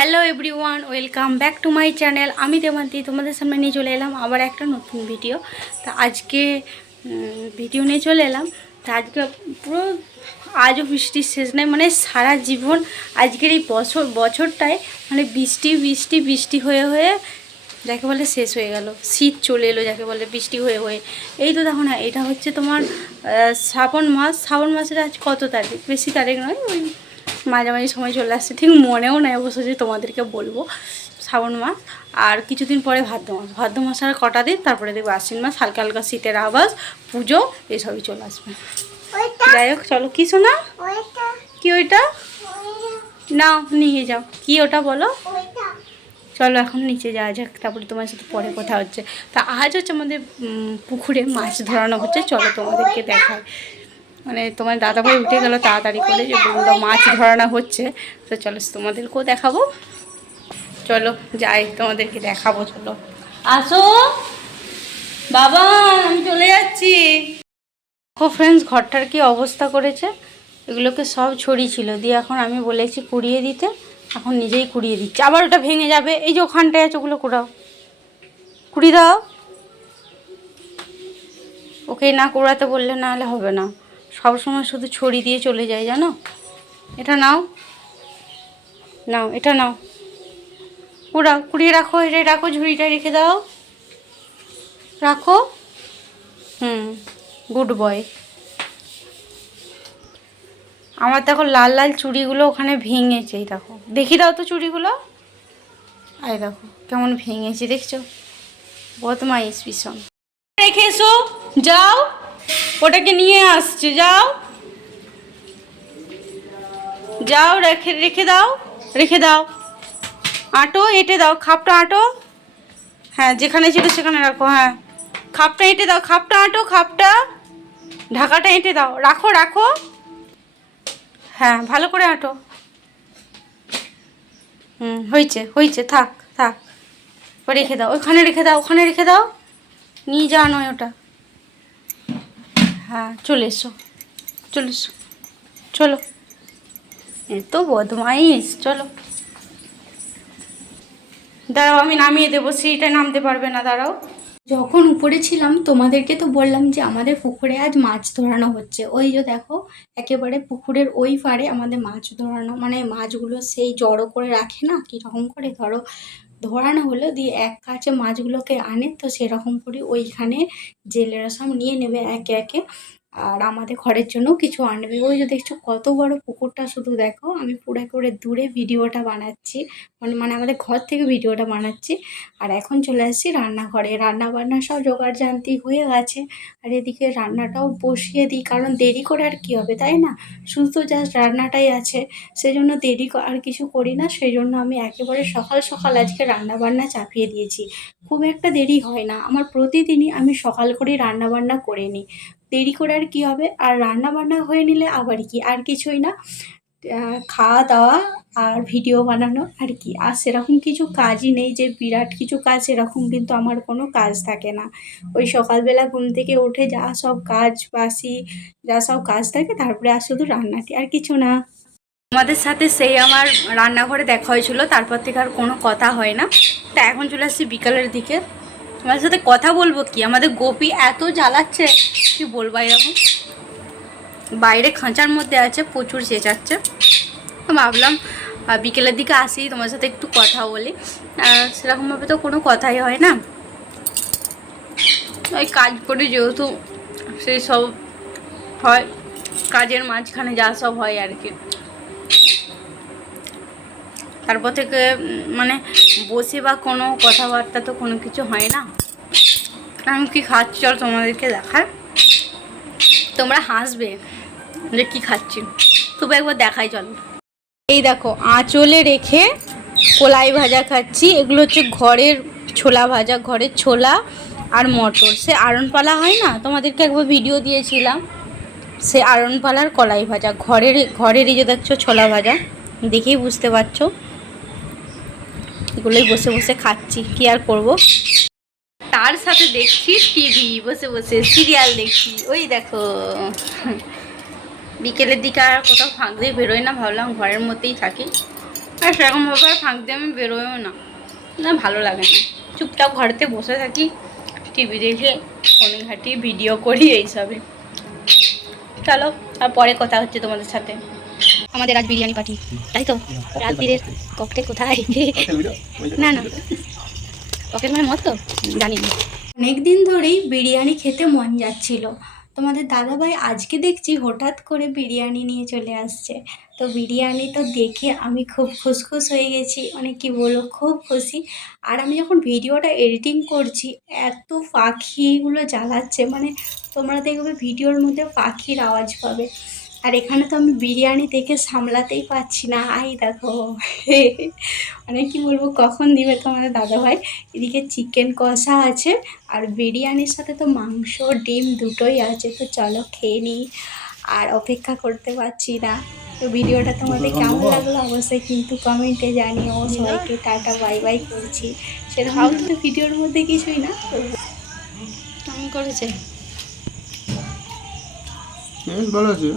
Hello everyone, welcome back to my channel. আমি দেবান্তি তোমাদের সামনে নিয়ে চলে এলাম আবার একটা নতুন ভিডিও। তা আজকে ভিডিও নিয়ে চলে এলাম। তা আজকে পুরো আজও বৃষ্টির শেষ নেই, মানে সারা জীবন আজকের এই বছরটায় মানে বৃষ্টি বৃষ্টি বৃষ্টি হয়ে হয়ে যাকে বলে শেষ হয়ে গেল। শীত চলে এলো যাকে বলে বৃষ্টি হয়ে হয়ে। এই তো দেখো না, এটা হচ্ছে তোমার শ্রাবণ মাসের আজ কত তারিখ, বেশি তারিখ নয়, ওই মাঝামাঝি সময় চলে আসছে, ঠিক মনেও নাই অবশ্য যে তোমাদেরকে বলবো। শ্রাবণ মাস আর কিছুদিন পরে ভাদ্র মাস আর কটা দিন, তারপরে দেখবো আশ্বিন মাস, হালকা হালকা শীতের আবাস, পুজো এসবই চলে আসবে। যাই হোক চলো। কি শোনা, কি ওইটা নাও নিয়ে যাও, কি ওটা বলো। চলো এখন নিচে যাওয়া যাক, তারপরে তোমার সাথে পরে কথা হচ্ছে। তা আজ হচ্ছে আমাদের পুকুরে মাছ ধরানো হচ্ছে, চলো তোমাদেরকে দেখায়। মানে তোমার দাদাভাই উঠে গেল তাড়াতাড়ি করে যে বন্ধুরা মাছ ধরানো হচ্ছে, তো চলো তোমাদেরকেও দেখাবো। চলো যাই, তোমাদেরকে দেখাবো, চলো আসো বাবা, আমি চলে যাচ্ছি। ও ফ্রেন্ডস, ঘরটার কি অবস্থা করেছে, এগুলোকে সব ছড়িয়েছিল দিয়ে এখন আমি বলেছি কুড়িয়ে দিতে, এখন নিজেই কুড়িয়ে দিচ্ছে। আবার ওটা ভেঙে যাবে, এই যে ওখানটায় আছে ওগুলো কুড়িয়ে দাও। ওকে না কুড়াতে বললে না হলে হবে না, সব সময় শুধু ছড়ি দিয়ে চলে যায় জানো। এটা নাও নাও, এটা নাও, কুড়িয়ে রাখো, এটাই রাখো, ঝুড়িটা রেখে দাও, রাখো। Good boy. আমার দেখো লাল লাল চুড়িগুলো ওখানে ভেঙেছে, এই দেখো, দেখি দাও তো চুড়িগুলো, আই দেখো কেমন ভেঙেছে, দেখছো, বদমাইশ ভীষণ। রেখে এসো, যাও, ওটাকে নিয়ে আসছে, যাও যাও, রেখে দাও, রেখে দাও, আটো এঁটে দাও, খাপটা আটো, হ্যাঁ যেখানে ছিল সেখানে রাখো, হ্যাঁ খাপটা এঁটে দাও, খাপটা আটো, খাপটা ঢাকাটা এঁটে দাও, রাখো রাখো, হ্যাঁ ভালো করে আটো, হয়েছে হয়েছে, থাক থাক, রেখে দাও, ওখানে রেখে দাও, ওখানে রেখে দাও, নিয়ে যাওয়া নয় ওটা, হ্যাঁ চলে এসো, চলে এসো, চলো, এত বদমাইশ, চলো। দাঁড়াও আমি নামিয়ে দেবো, সিঁড়িটা নামতে পারবে না, দাঁড়াও। যখন উপরে ছিলাম তোমাদেরকে তো বললাম যে আমাদের পুকুরে আজ মাছ ধরানো হচ্ছে। ওই যে দেখো, একেবারে পুকুরের ওই পাড়ে আমাদের মাছ ধরানো, মানে মাছগুলো সেই জড়ো করে রাখে না, কীরকম করে ধরো ধরানো হলো, দিয়ে এক কাছে মাছগুলোকে আনে, তো সেরকম করে ওইখানে জেলেরা সব নিয়ে নেবে একে একে, আর আমাদের ঘরের জন্য কিছু আনবে। ওই যে দেখছো কত বড় পুকুরটা, শুধু দেখো, আমি পুরো করে দূরে ভিডিওটা বানাচ্ছি, মানে আমাদের ঘর থেকে ভিডিওটা বানাচ্ছি। আর এখন চলে আসছি রান্নাঘরে, রান্না বান্না সব জোগাড় জানতি হয়ে গেছে, আর এদিকে রান্নাটাও বসিয়ে দিই, কারণ দেরি করে আর কী হবে তাই না, শুধু তো জাস্ট রান্নাটাই আছে, সেজন্য দেরি আর কিছু করি না, সেই জন্য আমি একেবারে সকাল সকাল আজকে রান্না বান্না চাপিয়ে দিয়েছি। খুব একটা দেরি হয় না আমার, প্রতিদিনই আমি সকাল করেই রান্না বান্না করে নিই, দেরি করে আর কী হবে, আর রান্না বান্না হয়ে নিলে আবার কি, আর কিছুই না, খাওয়া দাওয়া আর ভিডিও বানানো আর কি, আর সেরকম কিছু কাজই নেই যে বিরাট কিছু কাজ, সেরকম কিন্তু আমার কোনো কাজ থাকে না। ওই সকালবেলা ঘুম থেকে উঠে যা সব কাজ বাসি, যা সব কাজ থাকে, তারপরে আর শুধু রান্নাটি, আর কিছু না। আমাদের সাথে সেই আমার রান্নাঘরে দেখা হয়েছিল, তারপর থেকে আর কোনো কথা হয় না। তা এখন চলে আসছি বিকালের দিকে, তোমাদের সাথে কথা বলবো কি, আমাদের গোপী এত জ্বালাচ্ছে কি বলবো, এরকম বাইরে খাঁচার মধ্যে আছে, প্রচুর চেঁচাচ্ছে। ভাবলাম বিকেলের দিকে আসি, তোমার সাথে একটু কথা বলি, সেরকমভাবে তো কোনো কথাই হয় না, ওই কাজ করি যেহেতু সেই সব হয়, কাজের মাঝখানে যা সব হয় আর কি, তারপর থেকে মানে বসে বা কোনো কথাবার্তা তো কোনো কিছু হয় না। আমি কী খাচ্ছি চল তোমাদেরকে দেখায়, তোমরা হাসবে যে কী খাচ্ছি, তবু একবার দেখাই চলো। এই দেখো আঁচলে রেখে কলাই ভাজা খাচ্ছি, এগুলো হচ্ছে ঘরের ছোলা ভাজা, ঘরের ছোলা আর মটর, সে আড়নপালা হয় না, তোমাদেরকে একবার ভিডিও দিয়েছিলাম, সে আড়নপালার কলাই ভাজা, ঘরেরই যে দেখছো ছোলা ভাজা, দেখেই বুঝতে পারছো, এগুলোই বসে বসে খাচ্ছি, কি আর করব। তার সাথে দেখছি টিভি, বসে বসে সিরিয়াল দেখছি। ওই দেখো বিকেলের দিকে আর কোথাও ফাঁক দিয়ে বেরোয় না, ভাবলাম ঘরের মধ্যেই থাকি, আর সেরকমভাবে ফাঁক দিয়ে আমি বেরোয়ও না, না ভালো লাগে না, চুপচাপ ঘরেতে বসে থাকি, টিভি দেখে ফোনে ঘাঁটি, ভিডিও করি এইসবই। চলো আর পরে কথা হচ্ছে তোমাদের সাথে। আমাদের আজ বিরিয়ানি পার্টি, তাই তো? রাত্রিরের ককটেল কোথায়? না না, ককটেল মানে মত তো জানি না। অনেক দিন ধরেই বিরিয়ানি খেতে মন যাচ্ছিল। তোমাদের দাদাভাই আজকে দেখছি হঠাৎ করে বিরিয়ানি নিয়ে চলে আসছে। তো বিরিয়ানি তো দেখে আমি খুব খুশখুশ হয়ে গেছি, মানে কি বলবো, খুব খুশি। আর আমি যখন ভিডিওটা এডিটিং করছি, এত পাখিগুলো জ্বালাচ্ছে, মানে তোমরা দেখবে ভিডিওর মধ্যে পাখির আওয়াজ পাবে। আর এখানে তো আমি বিরিয়ানি দেখে সামলাতেই পারছি না, আই দেখো। মানে কি বলবো, কখন দিবে তোমাদের দাদাভাই। এদিকে চিকেন কষা আছে, আর বিরিয়ানির সাথে তো মাংস ডিম দুটোই আছে। তো চলো খেয়ে নিই, আর অপেক্ষা করতে পারছি না। তো ভিডিওটা তোমাদের কেমন লাগলো অবশ্যই কিন্তু কমেন্টে জানিও। সবাইকে টাটা বাই বাই করছি। সেরকম তো ভিডিওর মধ্যে কিছুই না, কেমন করেছে? ভালো আছে।